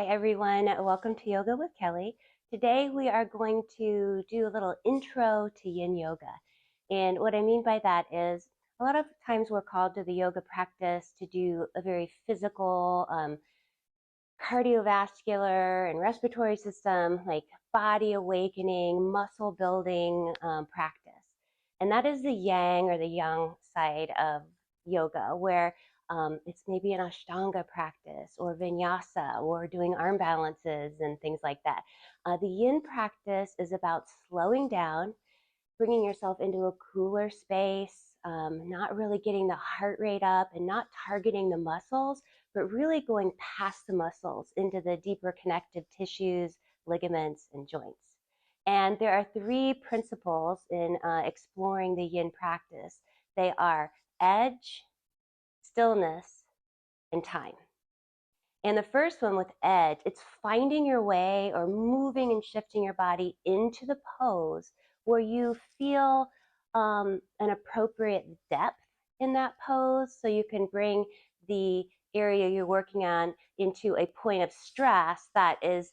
Hi everyone, welcome to Yoga with Kelly. Today we are going to do a little intro to Yin Yoga. And what I mean by that is a lot of times we're called to the yoga practice to do a very physical, cardiovascular and respiratory system, like body awakening, muscle building practice. And that is the yang or the yang side of yoga, where it's maybe an ashtanga practice or vinyasa or doing arm balances and things like that. The yin practice is about slowing down, bringing yourself into a cooler space, not really getting the heart rate up and not targeting the muscles, but really going past the muscles into the deeper connective tissues, ligaments, and joints. And there are three principles in exploring the yin practice. They are edge, stillness, and time. And the first one with edge, it's finding your way or moving and shifting your body into the pose where you feel an appropriate depth in that pose, so you can bring the area you're working on into a point of stress that is,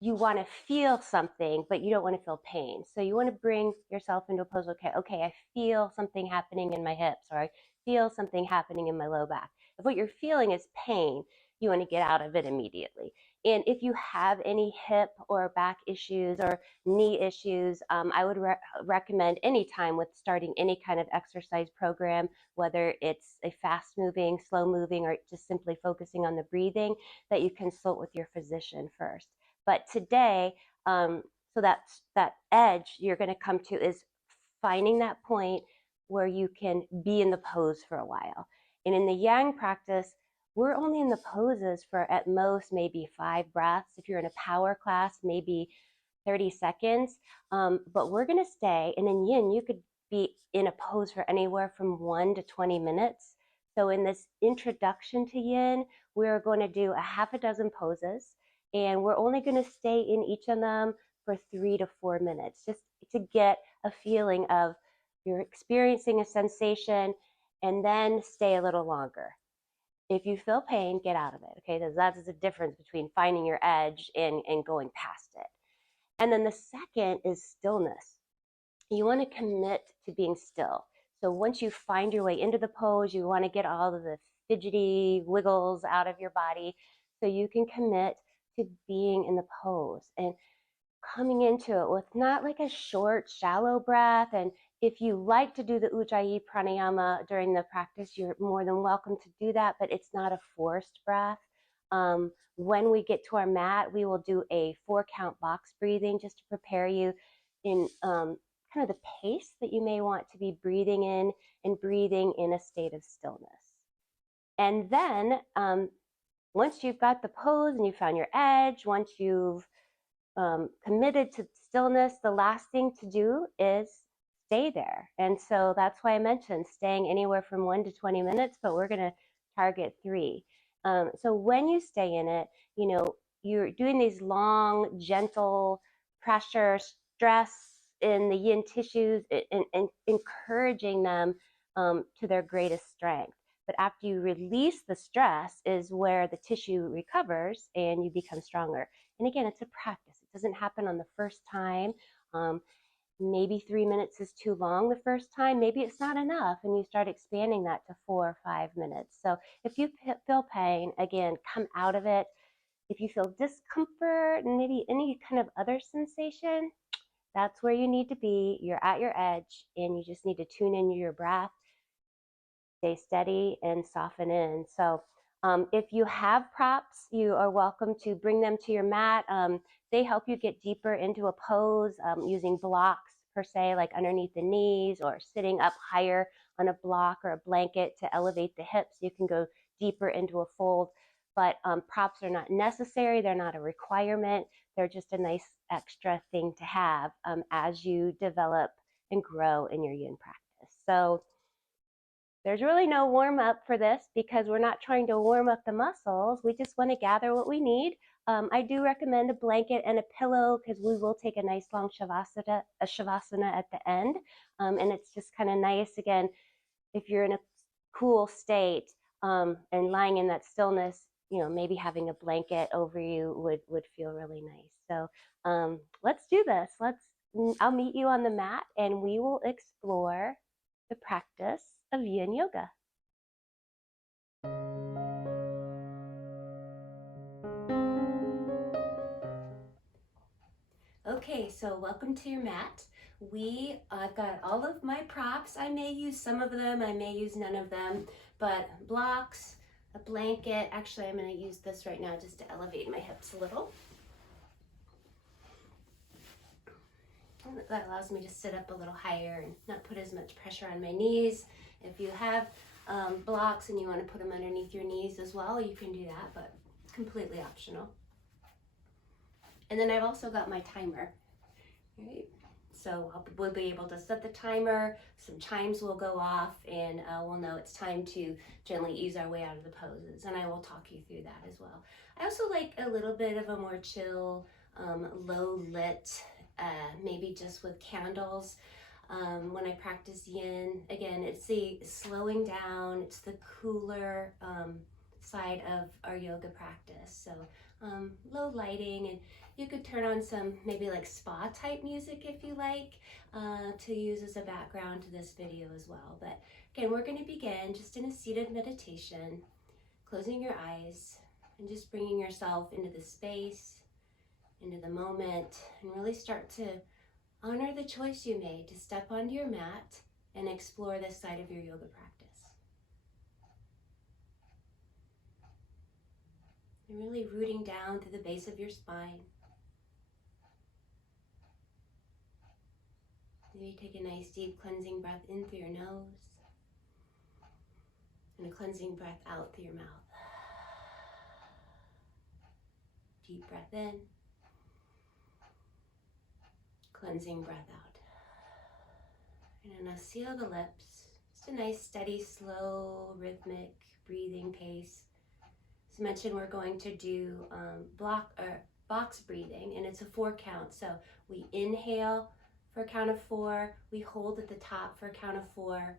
you want to feel something, but you don't want to feel pain. So you want to bring yourself into a pose, okay, I feel something happening in my hips, or I feel something happening in my low back. If what you're feeling is pain, you want to get out of it immediately. And if you have any hip or back issues or knee issues, I would recommend anytime with starting any kind of exercise program, whether it's a fast moving, slow moving, or just simply focusing on the breathing, that you consult with your physician first. But today, so that edge you're going to come to is finding that point where you can be in the pose for a while. And in the yang practice, we're only in the poses for at most maybe 5 breaths. If you're in a power class, maybe 30 seconds. But we're going to stay. And in yin, you could be in a pose for anywhere from 1 to 20 minutes. So in this introduction to yin, we're going to do a half a dozen poses. And we're only going to stay in each of them for 3 to 4 minutes, just to get a feeling of you're experiencing a sensation, and then stay a little longer. If you feel pain, get out of it, okay? That's the difference between finding your edge and going past it. And then the second is stillness. You want to commit to being still. So once you find your way into the pose, you want to get all of the fidgety wiggles out of your body so you can commit to being in the pose and coming into it with not like a short, shallow breath. And if you like to do the Ujjayi pranayama during the practice, you're more than welcome to do that, but it's not a forced breath. When we get to our mat, we will do a 4-count box breathing just to prepare you in kind of the pace that you may want to be breathing in and breathing in a state of stillness. And then once you've got the pose and you found your edge, once you've committed to stillness, the last thing to do is stay there. And so that's why I mentioned staying anywhere from 1 to 20 minutes, but we're going to target 3. So when you stay in it, you're doing these long, gentle pressure, stress in the yin tissues and encouraging them to their greatest strength. But after you release the stress is where the tissue recovers and you become stronger. And again, it's a practice. It doesn't happen on the first time. Maybe 3 minutes is too long the first time. Maybe it's not enough, and you start expanding that to 4 or 5 minutes. So if you feel pain, again, come out of it. If you feel discomfort and maybe any kind of other sensation, that's where you need to be. You're at your edge, and you just need to tune into your breath, stay steady, and soften in. So if you have props, you are welcome to bring them to your mat. They help you get deeper into a pose using blocks per se, like underneath the knees or sitting up higher on a block or a blanket to elevate the hips. You can go deeper into a fold, but props are not necessary. They're not a requirement. They're just a nice extra thing to have as you develop and grow in your yin practice. So there's really no warm up for this because we're not trying to warm up the muscles. We just want to gather what we need. I do recommend a blanket and a pillow because we will take a nice long shavasana at the end. And it's just kind of nice, again, if you're in a cool state and lying in that stillness, maybe having a blanket over you would feel really nice. So let's do this. I'll meet you on the mat and we will explore the practice of Yin Yoga. Okay, so welcome to your mat. I've got all of my props. I may use some of them, I may use none of them, but blocks, a blanket. Actually, I'm going to use this right now just to elevate my hips a little. That allows me to sit up a little higher and not put as much pressure on my knees. If you have blocks and you want to put them underneath your knees as well, you can do that, but completely optional. And then I've also got my timer, right? So we'll be able to set the timer, some chimes will go off, and we'll know it's time to gently ease our way out of the poses, and I will talk you through that as well. I also like a little bit of a more chill, low lit, maybe just with candles. When I practice Yin, again, it's the slowing down, it's the cooler side of our yoga practice. So low lighting, and you could turn on some maybe like spa type music if you like to use as a background to this video as well. But again, we're going to begin just in a seated meditation, closing your eyes and just bringing yourself into the space, into the moment, and really start to honor the choice you made to step onto your mat and explore this side of your yoga practice. And really rooting down to the base of your spine. Maybe take a nice deep cleansing breath in through your nose and a cleansing breath out through your mouth. Deep breath in, cleansing breath out. And now seal the lips. Just a nice, steady, slow, rhythmic breathing pace. As mentioned, we're going to do box breathing, and it's a 4 count. So we inhale for a count of 4, we hold at the top for a count of 4,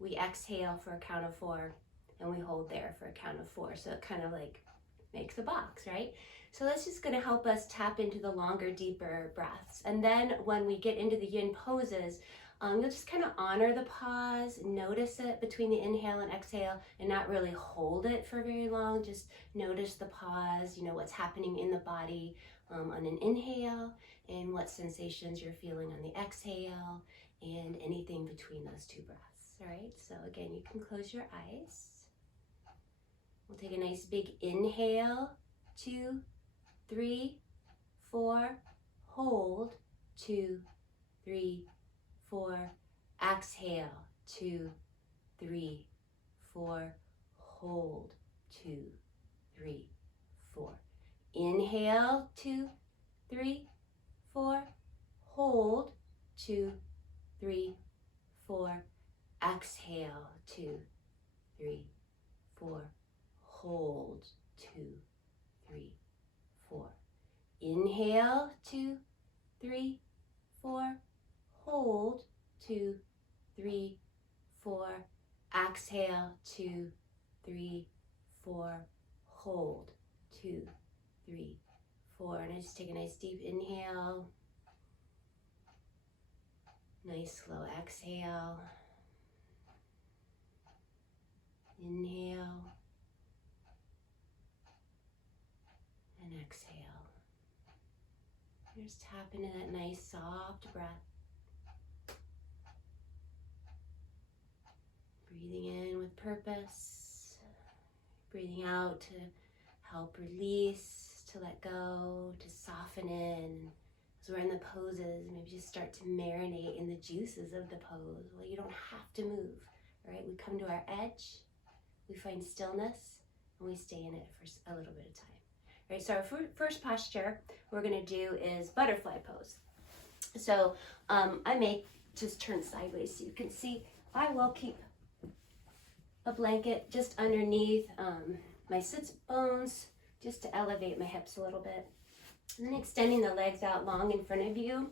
we exhale for a count of 4, and we hold there for a count of 4. So it kind of like makes a box, right? So that's just going to help us tap into the longer, deeper breaths. And then when we get into the Yin poses, you'll just kind of honor the pause, notice it between the inhale and exhale, and not really hold it for very long. Just notice the pause, what's happening in the body on an inhale, and what sensations you're feeling on the exhale, and anything between those 2 breaths. All right, so again, you can close your eyes. We'll take a nice big inhale, 2, 3, 4, hold, 2, 3, 4, exhale, 2, 3, 4, hold, 2, 3, 4. Inhale, 2, 3, 4, hold, 2, 3, 4, exhale, 2, 3, 4, hold, 2, 3, 4. Inhale, 2, 3, 4, hold, 2, 3, 4, exhale, 2, 3, 4, hold, 2, 3, 4. And I just take a nice deep inhale, nice slow exhale, inhale, and exhale. Just tap into that nice soft breath. Breathing in with purpose, breathing out to help release, to let go, to soften in. As we're in the poses, maybe just start to marinate in the juices of the pose. Well, you don't have to move, right? We come to our edge, we find stillness, and we stay in it for a little bit of time. Right, so our first posture we're going to do is butterfly pose. So I may just turn sideways so you can see. I will keep a blanket just underneath my sits bones just to elevate my hips a little bit. And then extending the legs out long in front of you.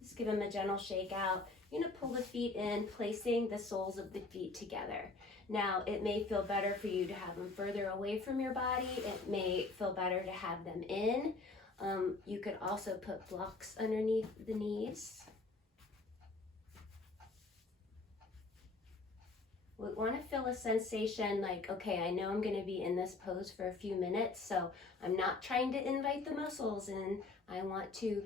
Just give them a gentle shake out. you're going to pull the feet in, placing the soles of the feet together. Now, it may feel better for you to have them further away from your body. It may feel better to have them in. You could also put blocks underneath the knees. We want to feel a sensation like, okay, I know I'm going to be in this pose for a few minutes, so I'm not trying to invite the muscles in. I want to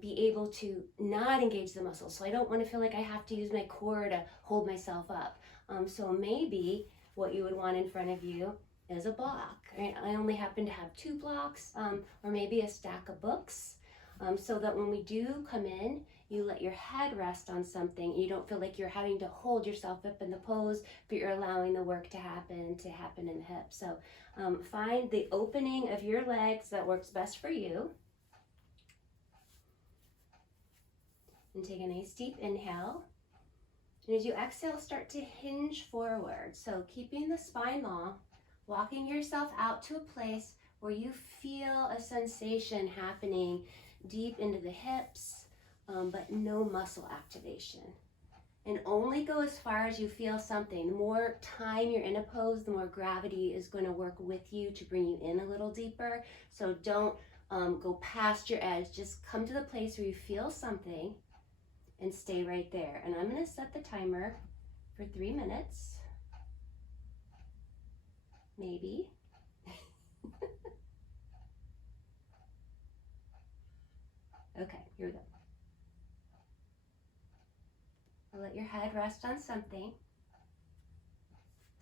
be able to not engage the muscles. So I don't want to feel like I have to use my core to hold myself up. So maybe what you would want in front of you is a block. Right? I only happen to have 2 blocks, or maybe a stack of books, so that when we do come in, you let your head rest on something. You don't feel like you're having to hold yourself up in the pose, but you're allowing the work to happen in the hips. So find the opening of your legs that works best for you. And take a nice deep inhale. And as you exhale, start to hinge forward. So keeping the spine long, walking yourself out to a place where you feel a sensation happening deep into the hips, but no muscle activation. And only go as far as you feel something. The more time you're in a pose, the more gravity is going to work with you to bring you in a little deeper. So don't go past your edge. Just come to the place where you feel something and stay right there. And I'm going to set the timer for 3 minutes. Maybe. Okay, here we go. Let your head rest on something.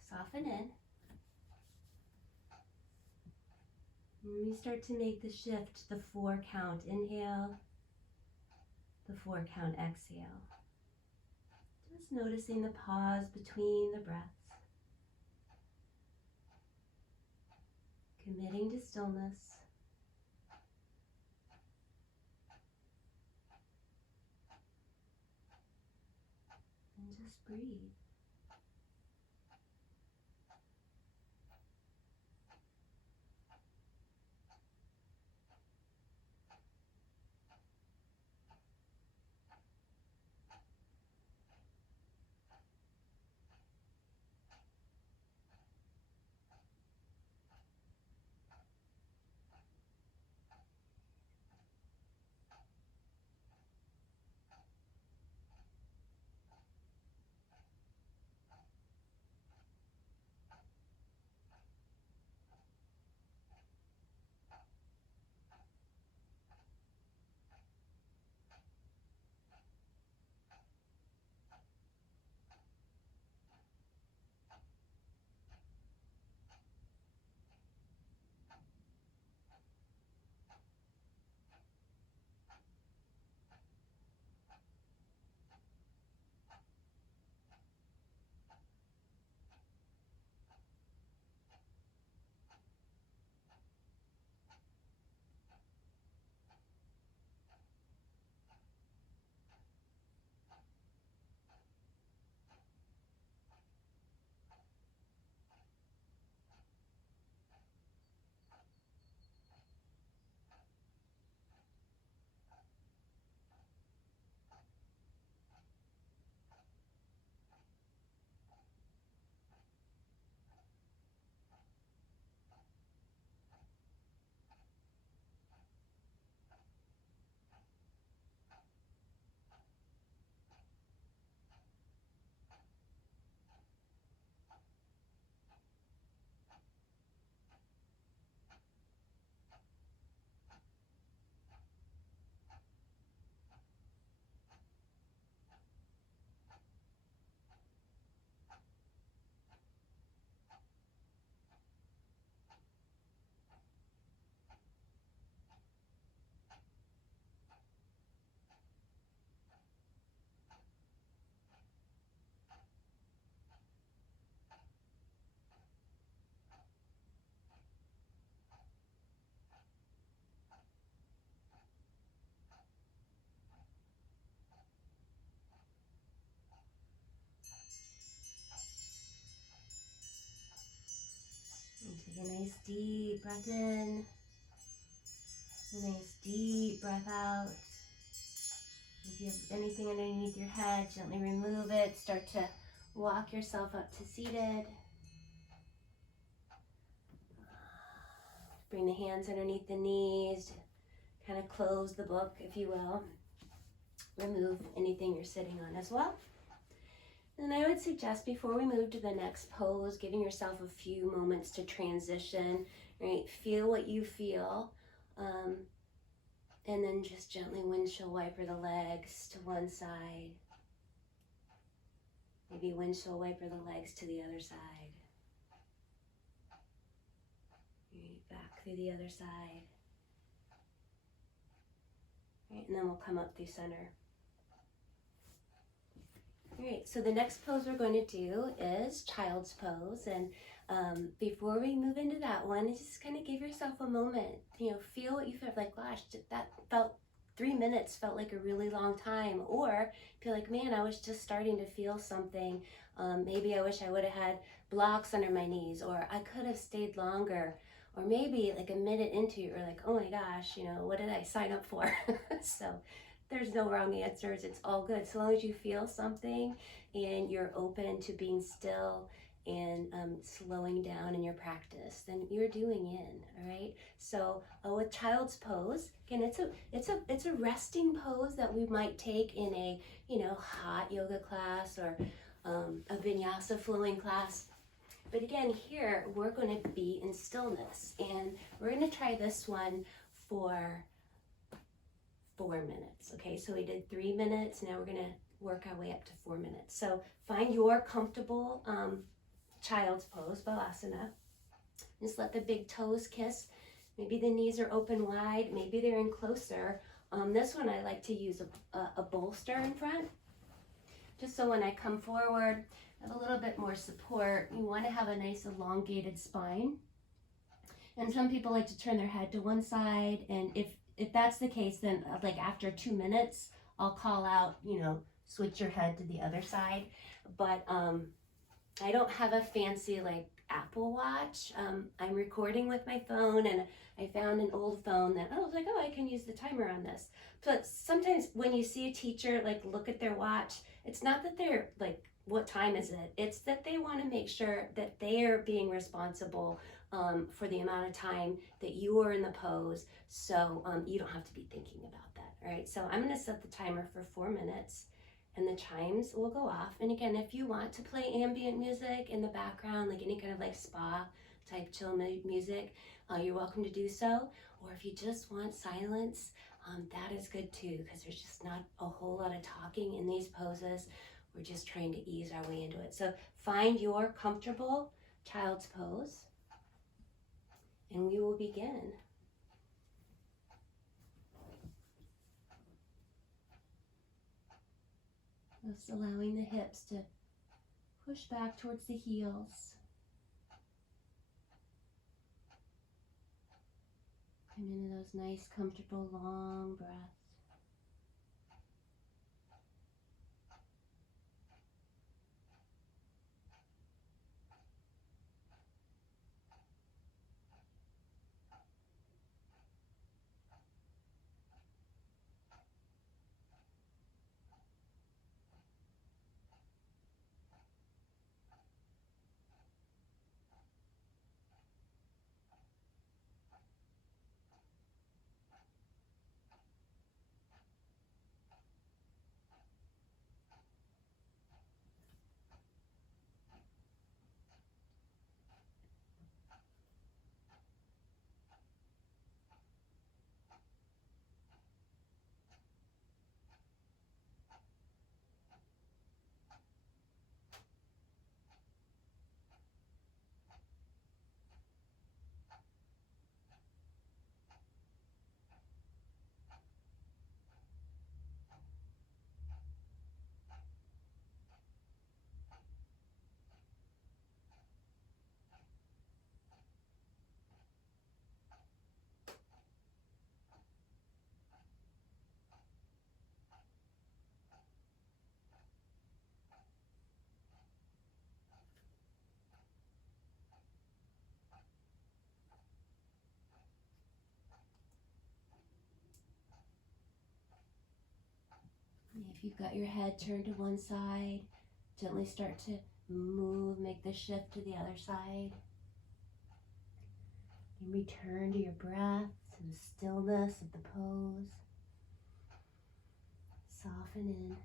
Soften in. And we start to make the shift, the 4 count inhale, the 4 count exhale. Just noticing the pause between the breaths. Committing to stillness. And just breathe. And take a nice deep breath in. A nice deep breath out. If you have anything underneath your head, gently remove it. Start to walk yourself up to seated. Bring the hands underneath the knees. Kind of close the book, if you will. Remove anything you're sitting on as well. And I would suggest before we move to the next pose, giving yourself a few moments to transition, right? Feel what you feel. And then just gently windshield wiper the legs to one side. Maybe windshield wiper the legs to the other side. Right, back through the other side. Right, and then we'll come up through center. All right, so the next pose we're going to do is child's pose. And before we move into that one, just kind of give yourself a moment. You know, feel what you feel like, gosh, that felt 3 minutes felt like a really long time. Or feel like, man, I was just starting to feel something. Maybe I wish I would have had blocks under my knees, or I could have stayed longer. Or maybe like a minute into it, you're like, oh my gosh, you know, what did I sign up for? So there's no wrong answers. It's all good. So long as you feel something and you're open to being still and slowing down in your practice, then you're doing yin. All right. So with child's pose, again, it's a resting pose that we might take in a hot yoga class or a vinyasa flowing class. But again, here we're going to be in stillness, and we're going to try this one for 4 minutes. Okay, so we did 3 minutes. Now we're going to work our way up to 4 minutes. So find your comfortable child's pose, balasana. Just let the big toes kiss. Maybe the knees are open wide. Maybe they're in closer. This one I like to use a bolster in front, just so when I come forward, I have a little bit more support. You want to have a nice elongated spine. And some people like to turn their head to one side, and if that's the case, then like after 2 minutes, I'll call out, switch your head to the other side. But I don't have a fancy like Apple Watch. I'm recording with my phone, and I found an old phone that I was like, oh, I can use the timer on this. But sometimes when you see a teacher like look at their watch, it's not that they're like, what time is it? It's that they want to make sure that they are being responsible for the amount of time that you are in the pose, so you don't have to be thinking about that. All right, so I'm going to set the timer for 4 minutes, and the chimes will go off. And again, if you want to play ambient music in the background, like any kind of like spa type chill music, you're welcome to do so. Or if you just want silence, that is good too, because there's just not a whole lot of talking in these poses. We're just trying to ease our way into it. So find your comfortable child's pose, and we will begin. Just allowing the hips to push back towards the heels. Come into those nice, comfortable, long breaths. If you've got your head turned to one side, gently start to move, make the shift to the other side. And return to your breath, to the stillness of the pose. Soften in.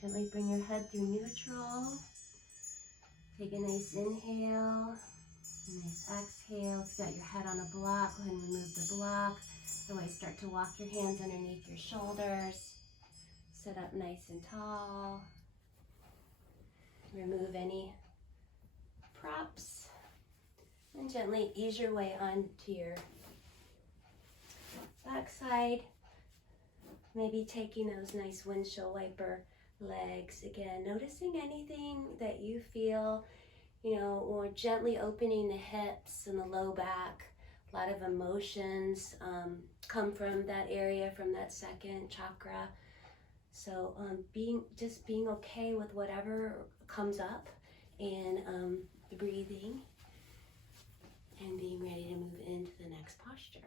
Gently bring your head through neutral. Take a nice inhale, a nice exhale. If you've got your head on a block, go ahead and remove the block. Otherwise, start to walk your hands underneath your shoulders. Sit up nice and tall. Remove any props. And gently ease your way onto your backside. Maybe taking those nice windshield wiper legs again, noticing anything that you feel, or gently opening the hips and the low back. A lot of emotions come from that area, from that second chakra. So being okay with whatever comes up, and the breathing, and being ready to move into the next posture.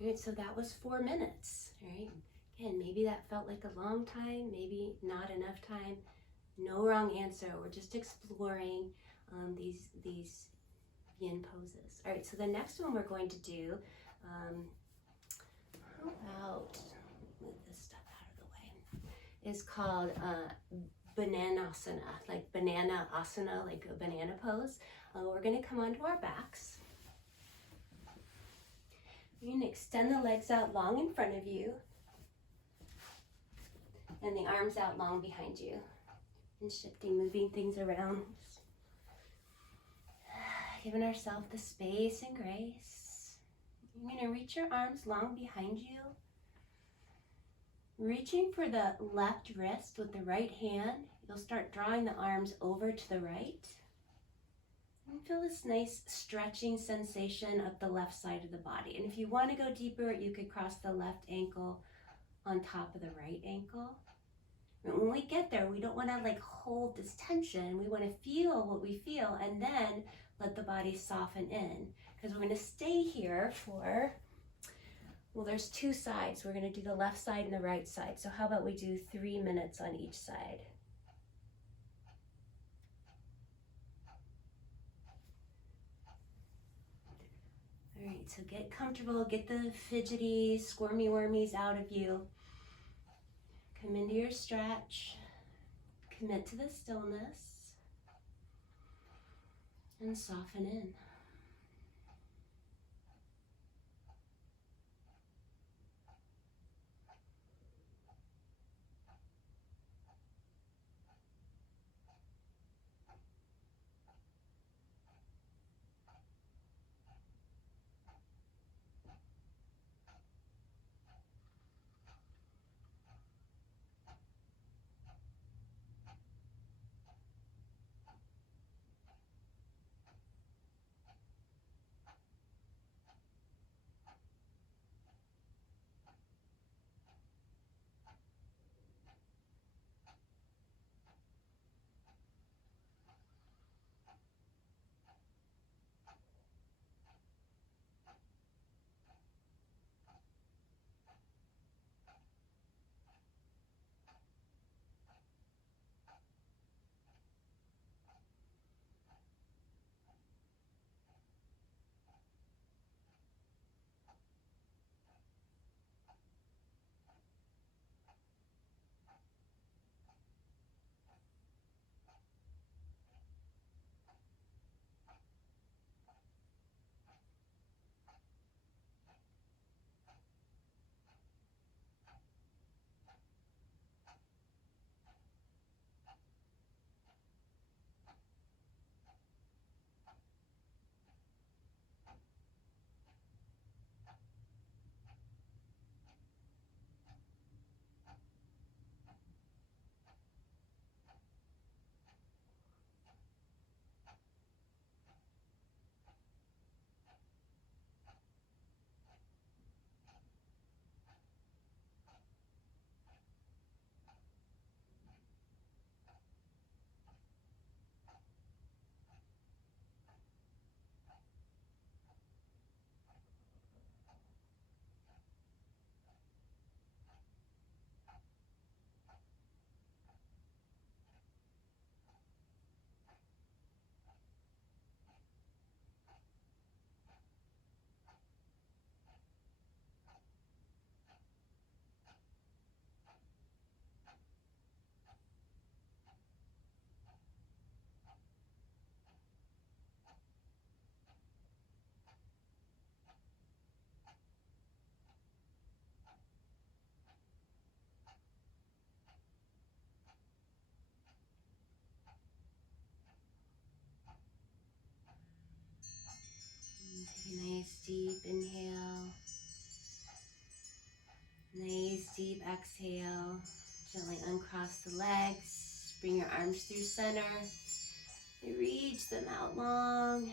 All right, so that was 4 minutes, right? Again, maybe that felt like a long time, maybe not enough time. No wrong answer. We're just exploring these yin poses. All right, so the next one we're going to do, how about, move this stuff out of the way, is called bananasana, like banana asana, like a banana pose. We're going to come onto our backs. You're going to extend the legs out long in front of you, and the arms out long behind you. And shifting, moving things around. Giving ourselves the space and grace. You're going to reach your arms long behind you. Reaching for the left wrist with the right hand. You'll start drawing the arms over to the right. And feel this nice stretching sensation of the left side of the body. And if you want to go deeper, you could cross the left ankle on top of the right ankle. And when we get there, we don't want to hold this tension. We want to feel what we feel and then let the body soften in. Because we're going to stay here for, well, there's 2 sides. We're going to do the left side and the right side. So how about we do 3 minutes on each side? All right, so get comfortable, get the fidgety, squirmy wormies out of you. Come into your stretch, commit to the stillness, and soften in. nice deep exhale. Gently uncross the legs. Bring your arms through center. Reach them out long.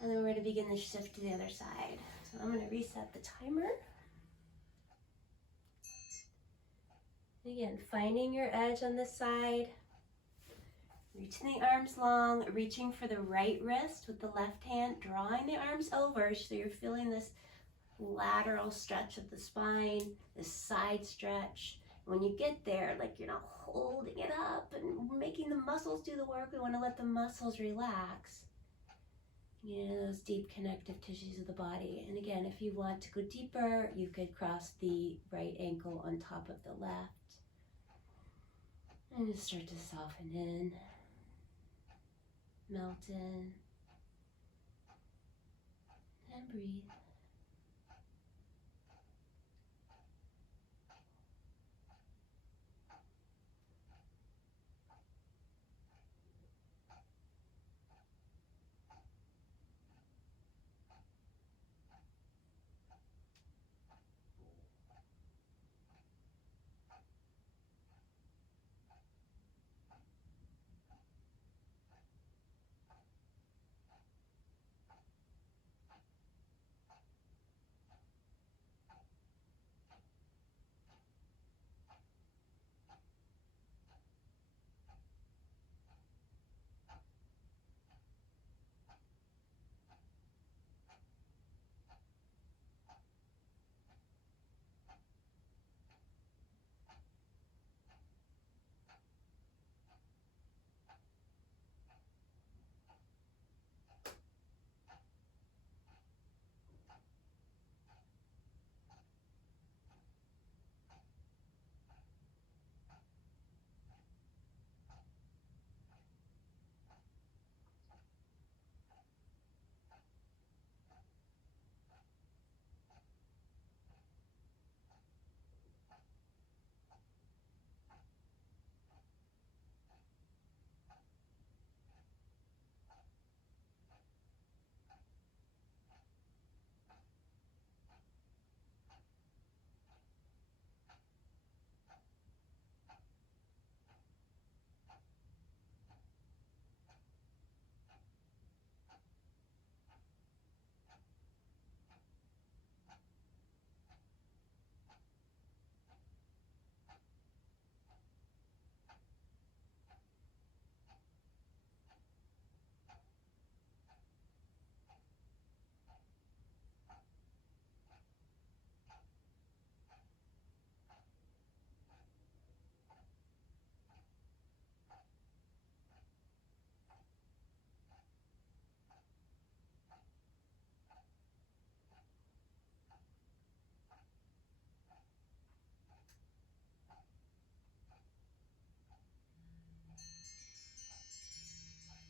And then we're going to begin the shift to the other side. So I'm going to reset the timer. Again, finding your edge on this side. Reaching the arms long, reaching for the right wrist with the left hand, drawing the arms over so you're feeling this lateral stretch of the spine, this side stretch. When you get there, like you're not holding it up and making the muscles do the work. We want to let the muscles relax. You know, those deep connective tissues of the body. And again, if you want to go deeper, you could cross the right ankle on top of the left. And just start to soften in, melt in, and breathe.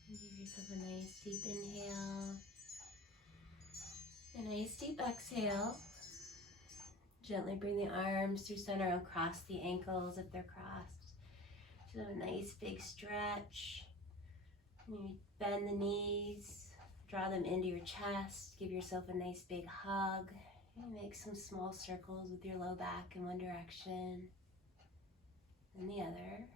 And give yourself a nice deep inhale, a nice deep exhale. Gently bring the arms through center and cross the ankles if they're crossed. Just have a nice big stretch. Maybe bend the knees, draw them into your chest, give yourself a nice big hug. And make some small circles with your low back in one direction and the other.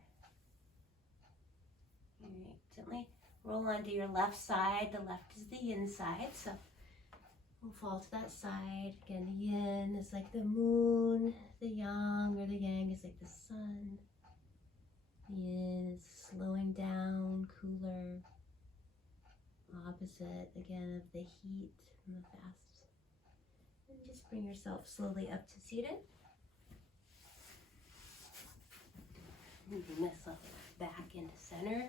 Right. Gently roll onto your left side. The left is the yin side, so we'll fall to that side. Again, the yin is like the moon, the yang or the yang is like the sun. The yin is slowing down, cooler. Opposite, again, of the heat and the fast. And just bring yourself slowly up to seated. And bring myself back into center.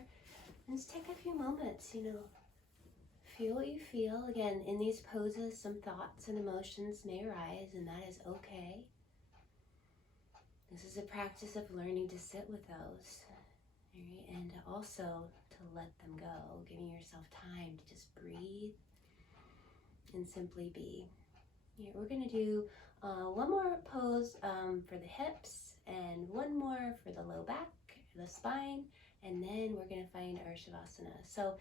And just take a few moments, feel what you feel. Again, in these poses, some thoughts and emotions may arise, and that is okay. This is a practice of learning to sit with those, right? And also to let them go, giving yourself time to just breathe and simply be. Here, we're going to do one more pose for the hips and one more for the low back, the spine, and then we're going to find our Shavasana. So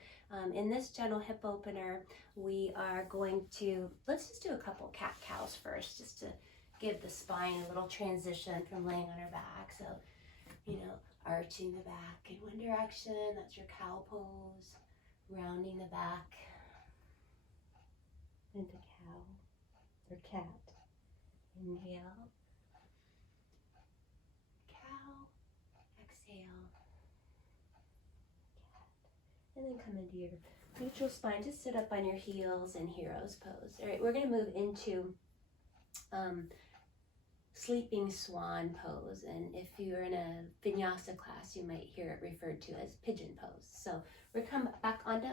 in this gentle hip opener, we are going to, let's just do a couple cat-cows first, just to give the spine a little transition from laying on our back. So, arching the back in one direction, that's your cow pose, rounding the back into cow or cat. Inhale, cow, exhale, cat. And then come into your neutral spine. Just sit up on your heels in hero's pose. All right, we're going to move into sleeping swan pose, and if you're in a vinyasa class, you might hear it referred to as pigeon pose. So we're come back onto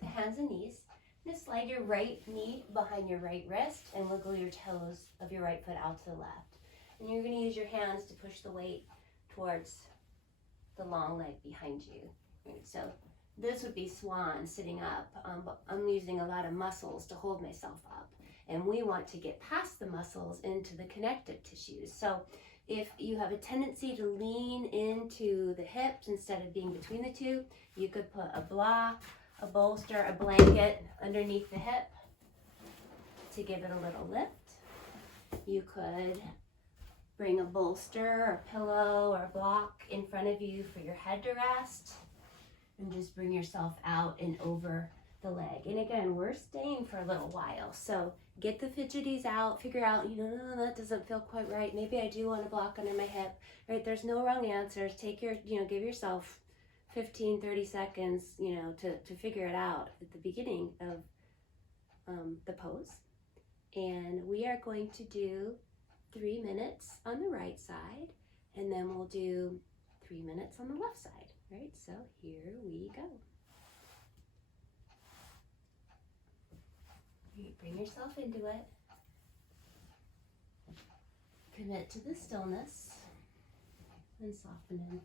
the hands and knees. Just slide your right knee behind your right wrist and wiggle your toes of your right foot out to the left. And you're going to use your hands to push the weight towards the long leg behind you. Right, so this would be swan sitting up, but I'm using a lot of muscles to hold myself up. And we want to get past the muscles into the connective tissues. So if you have a tendency to lean into the hips instead of being between the two, you could put a block, a bolster, a blanket underneath the hip to give it a little lift. You could bring a bolster or pillow or block in front of you for your head to rest, and just bring yourself out and over the leg. And again, we're staying for a little while, so get the fidgeties out, figure out, no, that doesn't feel quite right. Maybe I do want a block under my hip, right? There's no wrong answers. Take your, give yourself 15, 30 seconds, to figure it out at the beginning of the pose. And we are going to do 3 minutes on the right side, and then we'll do 3 minutes on the left side, right? So here we go. Bring yourself into it. Commit to the stillness and soften in.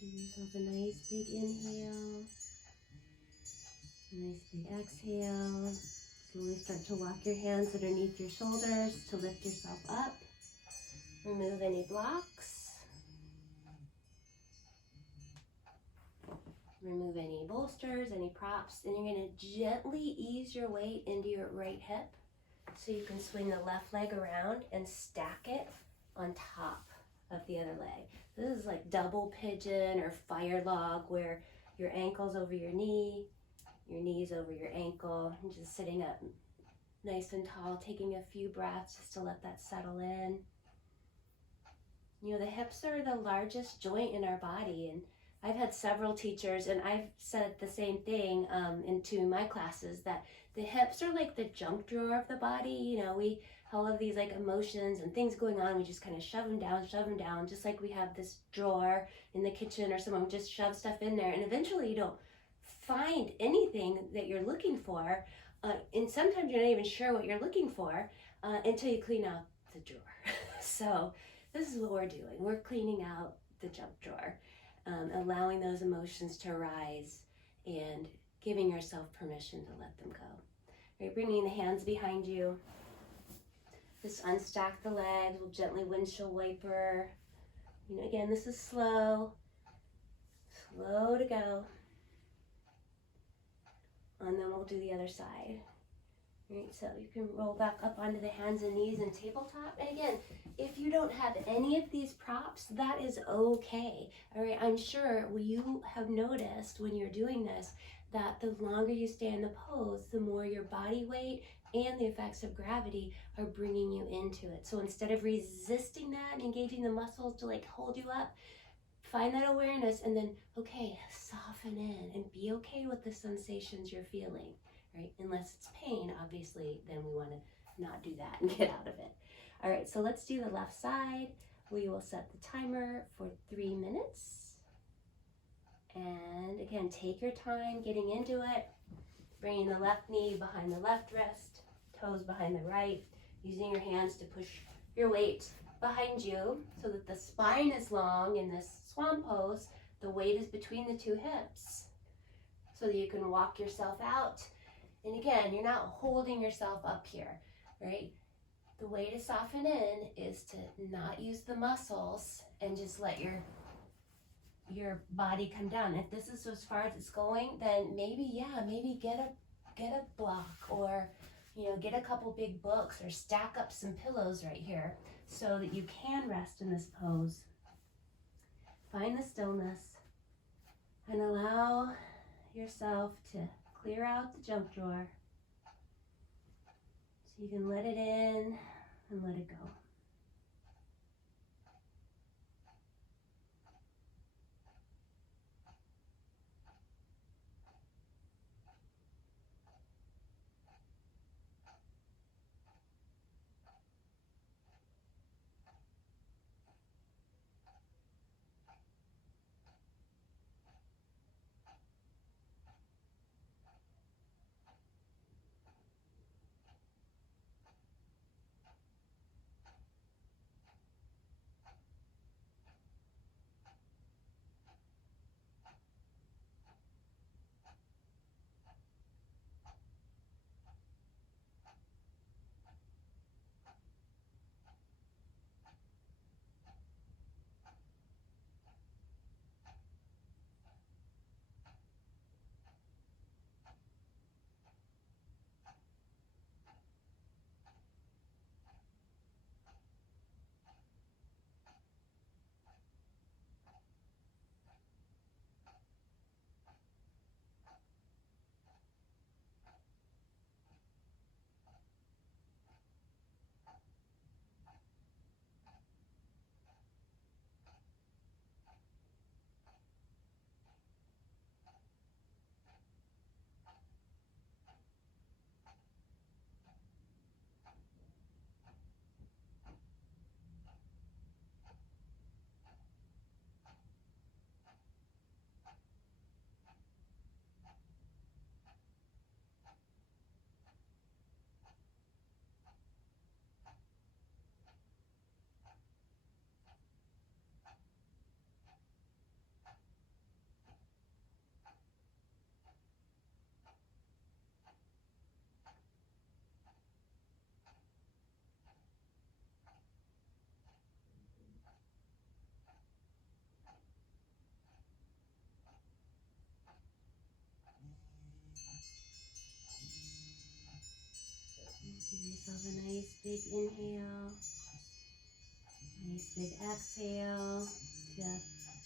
Give yourself a nice big inhale. Nice big exhale. Slowly start to walk your hands underneath your shoulders to lift yourself up. Remove any blocks. Remove any bolsters, any props. Then you're going to gently ease your weight into your right hip so you can swing the left leg around and stack it on top of the other leg. This is like double pigeon or fire log, where your ankle's over your knees over your ankle, and just sitting up nice and tall, taking a few breaths just to let that settle in. You know, the hips are the largest joint in our body, and I've had several teachers, and I've said the same thing into my classes, that the hips are like the junk drawer of the body. You know, we all of these like emotions and things going on, we just kind of shove them down, just like we have this drawer in the kitchen or someone just shoves stuff in there, and eventually you don't find anything that you're looking for, and sometimes you're not even sure what you're looking for until you clean out the drawer. So this is what we're doing. We're cleaning out the junk drawer, allowing those emotions to rise and giving yourself permission to let them go. Right, bringing the hands behind you. Just unstack the legs. We'll gently windshield wiper. You know, again, this is slow to go. And then we'll do the other side. Right, so you can roll back up onto the hands and knees and tabletop. And again, if you don't have any of these props, that is okay. All right, I'm sure you have noticed when you're doing this that the longer you stay in the pose, the more your body weight and the effects of gravity are bringing you into it. So instead of resisting that and engaging the muscles to like hold you up, find that awareness and then, okay, soften in and be okay with the sensations you're feeling, right? Unless it's pain, obviously, then we want to not do that and get out of it. All right, so let's do the left side. We will set the timer for 3 minutes. And again, take your time getting into it, bringing the left knee behind the left wrist, toes behind the right, using your hands to push your weight behind you so that the spine is long in this swan pose. The weight is between the two hips so that you can walk yourself out. And again, you're not holding yourself up here, right? The way to soften in is to not use the muscles and just let your body come down. If this is as far as it's going, then maybe get a block, or get a couple big books, or stack up some pillows right here so that you can rest in this pose. Find the stillness and allow yourself to clear out the junk drawer so you can let it in and let it go. yourself a nice big inhale, nice big exhale. If you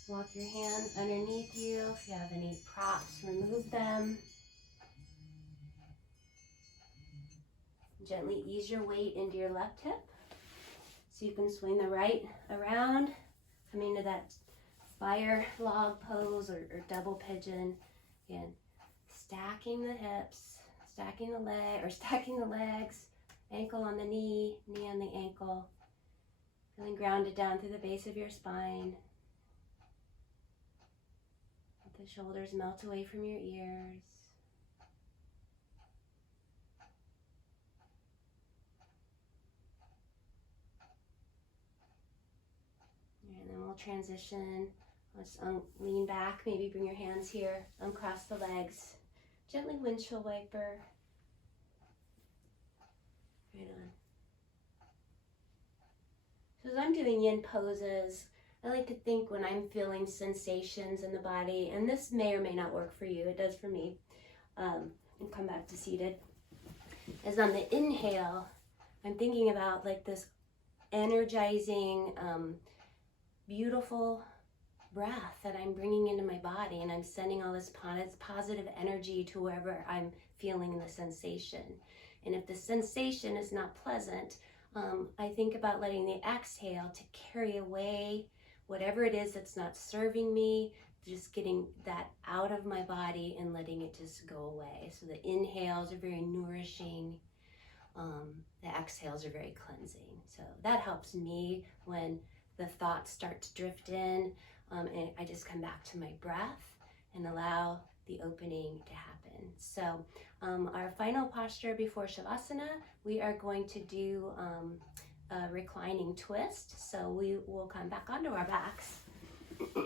walk your hands underneath you, if you have any props, remove them. Gently ease your weight into your left hip so you can swing the right around, coming to that fire log pose or double pigeon. Again, stacking the hips, stacking the legs, ankle on the knee, knee on the ankle, feeling grounded down through the base of your spine. Let the shoulders melt away from your ears. And then we'll transition. Let's lean back, maybe bring your hands here, uncross the legs. Gently windshield wiper. Right on. So as I'm doing yin poses, I like to think when I'm feeling sensations in the body, and this may or may not work for you, it does for me, and come back to seated, as on the inhale, I'm thinking about like this energizing, beautiful breath that I'm bringing into my body, and I'm sending all this positive energy to wherever I'm feeling the sensation. And if the sensation is not pleasant, I think about letting the exhale to carry away whatever it is that's not serving me, just getting that out of my body and letting it just go away. So the inhales are very nourishing. The exhales are very cleansing. So that helps me when the thoughts start to drift in, and I just come back to my breath and allow the opening to happen. So our final posture before Shavasana, we are going to do a reclining twist. So we will come back onto our backs.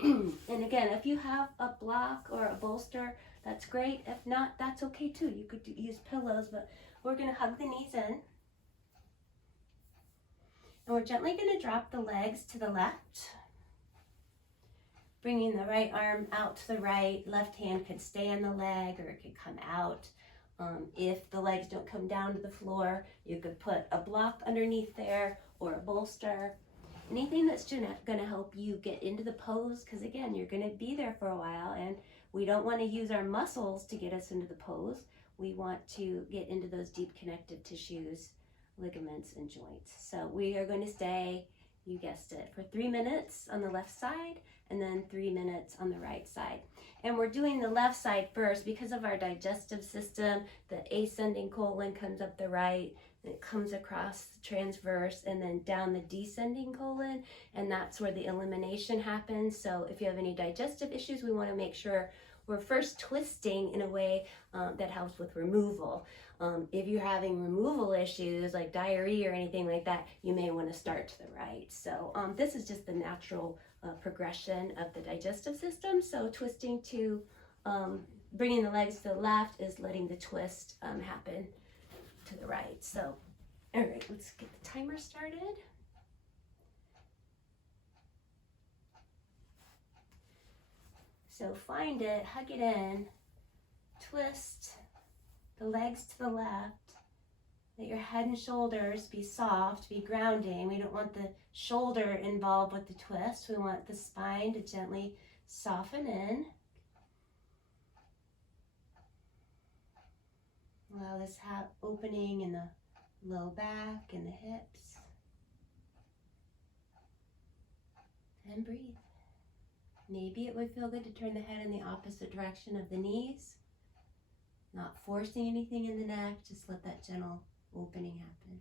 And again, if you have a block or a bolster, that's great. If not, that's okay too. You could use pillows, but we're going to hug the knees in. And we're gently going to drop the legs to the left, bringing the right arm out to the right. Left hand could stay on the leg or it could come out. If the legs don't come down to the floor, you could put a block underneath there or a bolster. Anything that's going to help you get into the pose, because again, you're going to be there for a while, and we don't want to use our muscles to get us into the pose. We want to get into those deep connective tissues, ligaments, and joints. So we are going to stay, you guessed it, for 3 minutes on the left side and then 3 minutes on the right side. And we're doing the left side first because of our digestive system. The ascending colon comes up the right, and it comes across the transverse and then down the descending colon, and that's where the elimination happens. So if you have any digestive issues, we want to make sure we're first twisting in a way that helps with removal. If you're having removal issues like diarrhea or anything like that, you may want to start to the right. So this is just the natural progression of the digestive system. So twisting to bringing the legs to the left is letting the twist happen to the right. So, all right, let's get the timer started. So find it, hug it in, twist the legs to the left. Let your head and shoulders be soft, be grounding. We don't want the shoulder involved with the twist. We want the spine to gently soften in. Allow this opening in the low back and the hips. And breathe. Maybe it would feel good to turn the head in the opposite direction of the knees. Not forcing anything in the neck, just let that gentle opening happen.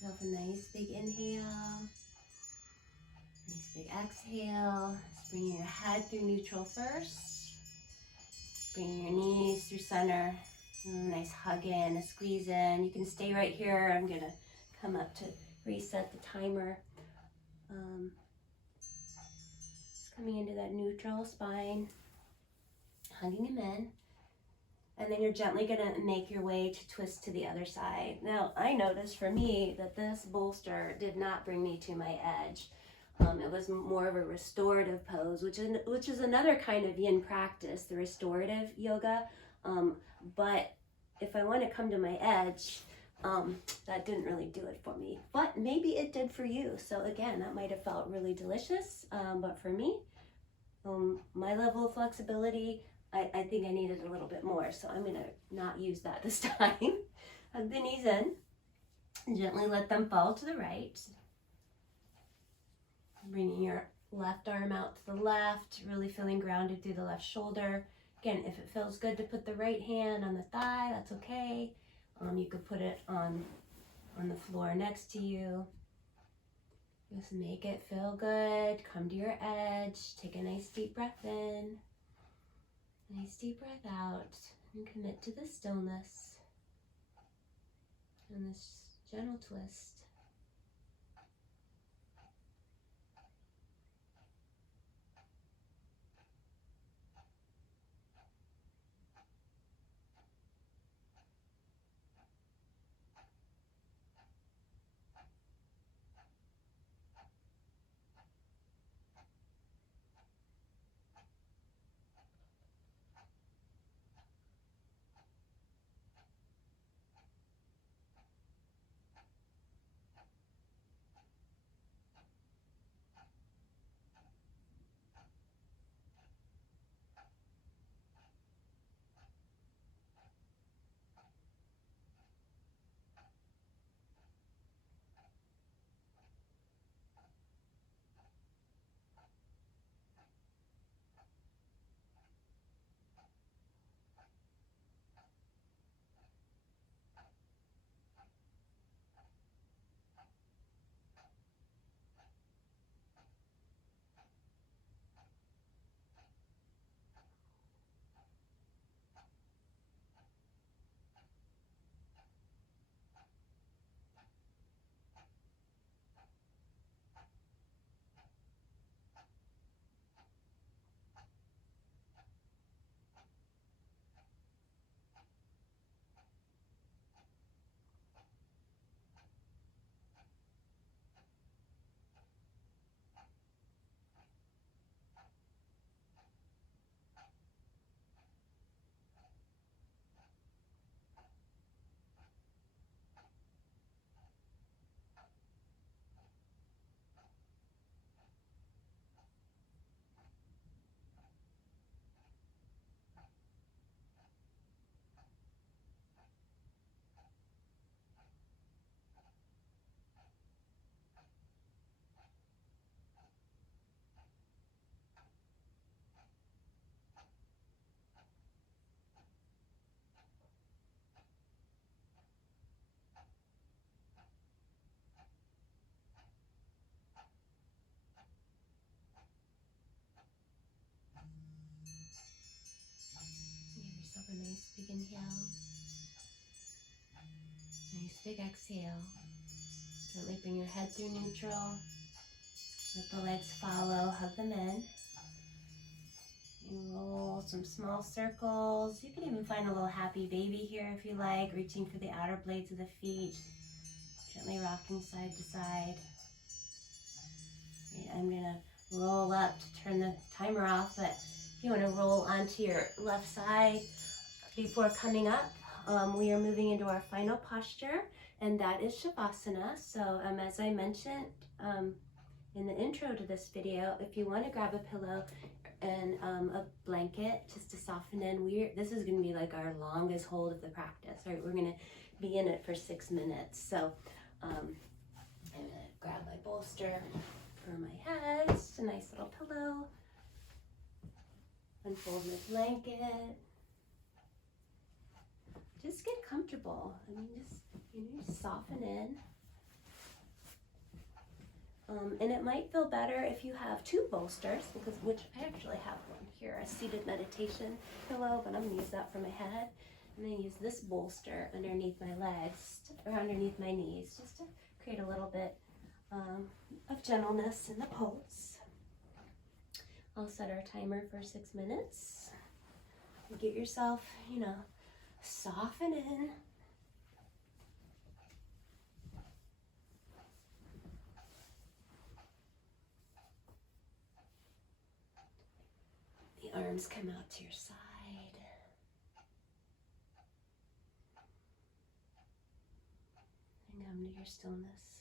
yourself a nice big inhale. Nice big exhale. Just bringing your head through neutral first. Bringing your knees through center. Nice hug in, a squeeze in. You can stay right here. I'm gonna come up to reset the timer. Just coming into that neutral spine, hugging him in. And then you're gently gonna make your way to twist to the other side. Now, I noticed for me that this bolster did not bring me to my edge. It was more of a restorative pose, which is another kind of yin practice, the restorative yoga. But if I want to come to my edge, that didn't really do it for me. But maybe it did for you. So again, that might have felt really delicious. But for me, my level of flexibility, I think I needed a little bit more. So I'm going to not use that this time. Hug the knees in. Gently let them fall to the right. Bringing your left arm out to the left, really feeling grounded through the left shoulder. Again, if it feels good to put the right hand on the thigh, that's okay. You could put it on the floor next to you. Just make it feel good. Come to your edge. Take a nice deep breath in. Nice deep breath out. And commit to the stillness and this gentle twist. A nice big inhale, nice big exhale. Gently bring your head through neutral. Let the legs follow, hug them in. You roll some small circles. You can even find a little happy baby here if you like, reaching for the outer blades of the feet. Gently rocking side to side. Okay, I'm gonna roll up to turn the timer off, but if you want to roll onto your left side before coming up, we are moving into our final posture, and that is Shavasana. So as I mentioned in the intro to this video, if you want to grab a pillow and a blanket just to soften in, this is going to be like our longest hold of the practice. Right, we're going to be in it for 6 minutes. So I'm going to grab my bolster for my head, just a nice little pillow, unfold my blanket. Just get comfortable. I mean, just soften in. And it might feel better if you have two bolsters, which I actually have one here, a seated meditation pillow, but I'm gonna use that for my head. I'm gonna use this bolster underneath my legs, or underneath my knees, just to create a little bit of gentleness in the pulse. I'll set our timer for 6 minutes. Get yourself, soften in. The arms come out to your side. And come to your stillness.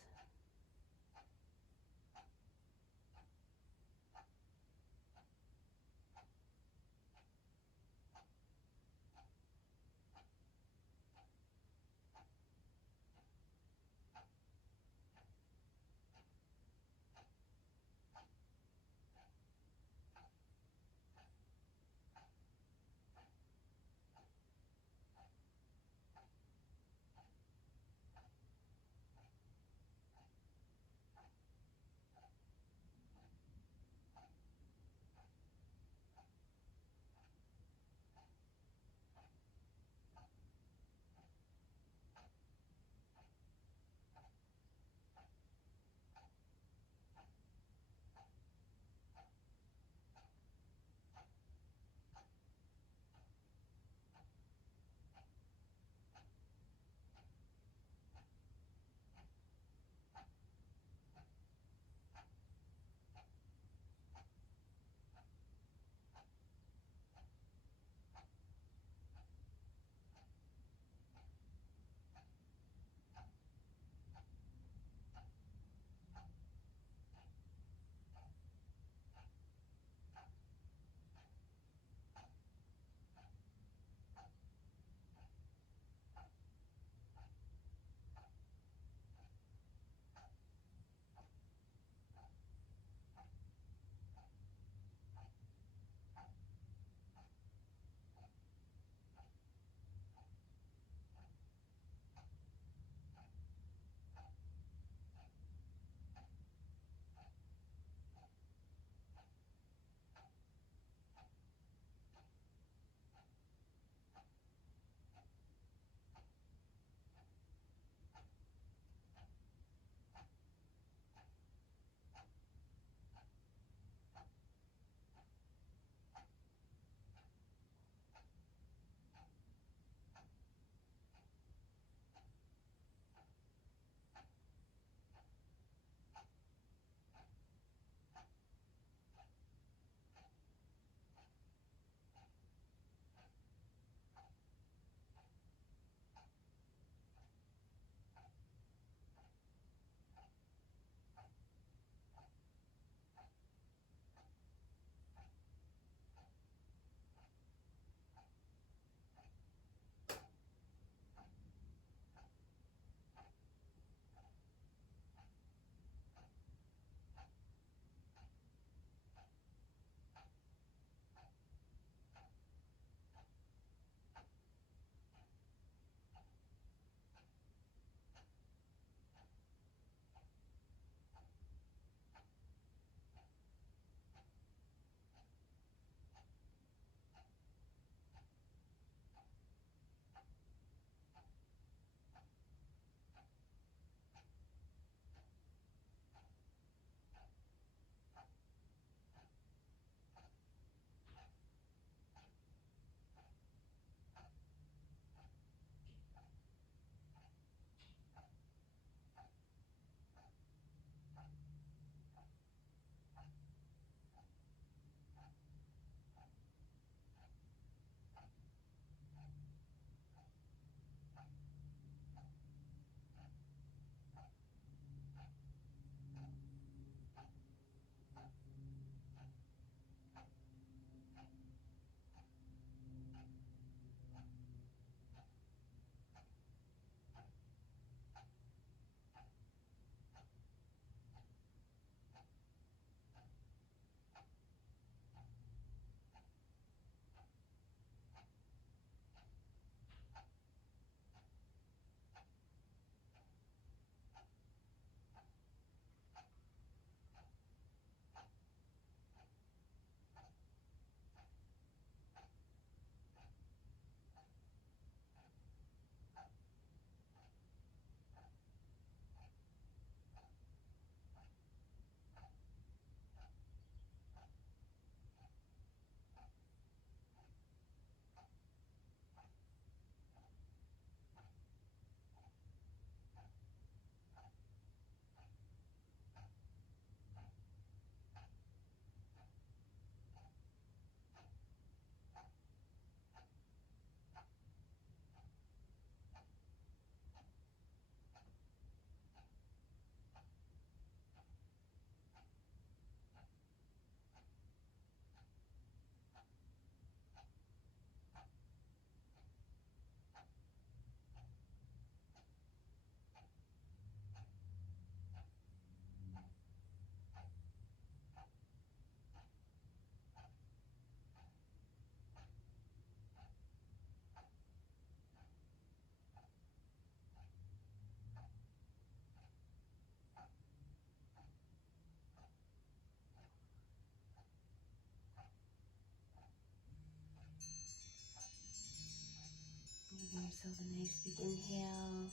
So a nice big inhale,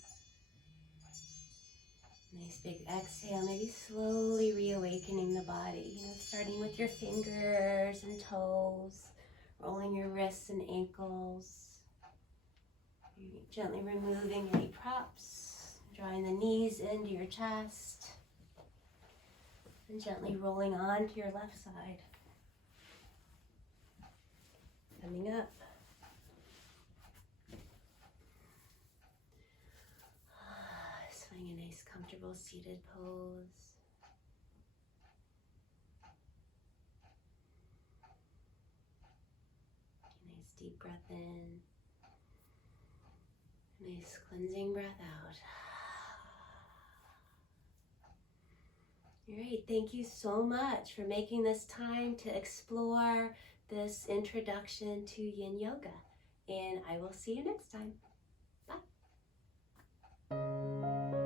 nice big exhale, maybe slowly reawakening the body, starting with your fingers and toes, rolling your wrists and ankles. You're gently removing any props, drawing the knees into your chest, and gently rolling onto your left side. Coming up. Just finding a nice comfortable seated pose. Nice deep breath in. Nice cleansing breath out. All right, thank you so much for making this time to explore this introduction to Yin Yoga. And I will see you next time. Bye.